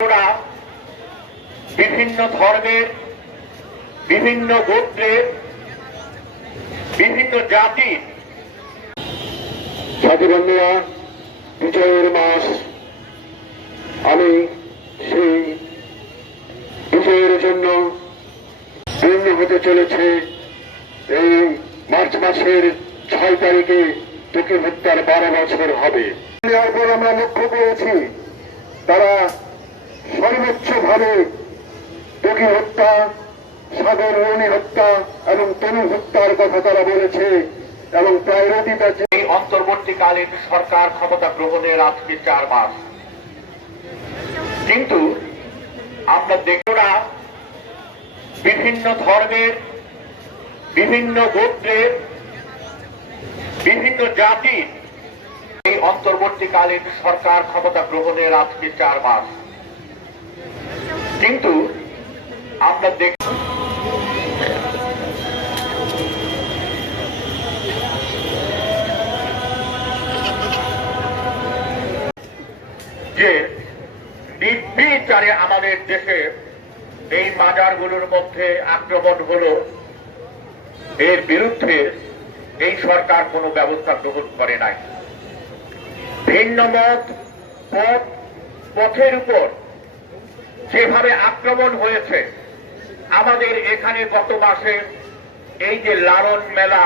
ওরা বিভিন্ন ধর্মের বিভিন্ন গোত্রের বিভিন্ন জাতির সাথী বন্ধুরা বিজয়ের মাস। আমি সেই বিজয়ের জন্য পূর্ণ হতে চলেছে এই মার্চ মাসের ছয় তারিখে তোকে হত্যার বারো বছর হবে। পর আমরা লক্ষ্য করেছি তারা সর্বোচ্চ ভাবে তোকে হত্যা সাগর রণী হত্যা এবং তনু হত্যার কথা তারা বলেছে এবং প্রায়োরিটি এই অন্তর্বর্তীকালীন সরকার ক্ষমতা গ্রহণের আজকে চার মাস। কিন্তু আমরা দেখোরা বিভিন্ন ধর্মের, বিভিন্ন গোত্রের, বিভিন্ন জাতির এই অন্তর্বর্তীকালীন সরকার ক্ষমতা গ্রহণের আজকে চার মাস। কিন্তু আমরা দেখ যে নির্বিচারে আমাদের দেশে এই মাজারগুলোর মধ্যে আক্রমণ হলো, এর বিরুদ্ধে এই সরকার কোনো ব্যবস্থা গ্রহণ করে নাই। ভিন্ন মত, পথ, পথের উপর যেভাবে আক্রমণ হয়েছে। আমাদের এখানে গত মাসে এই যে লালন মেলা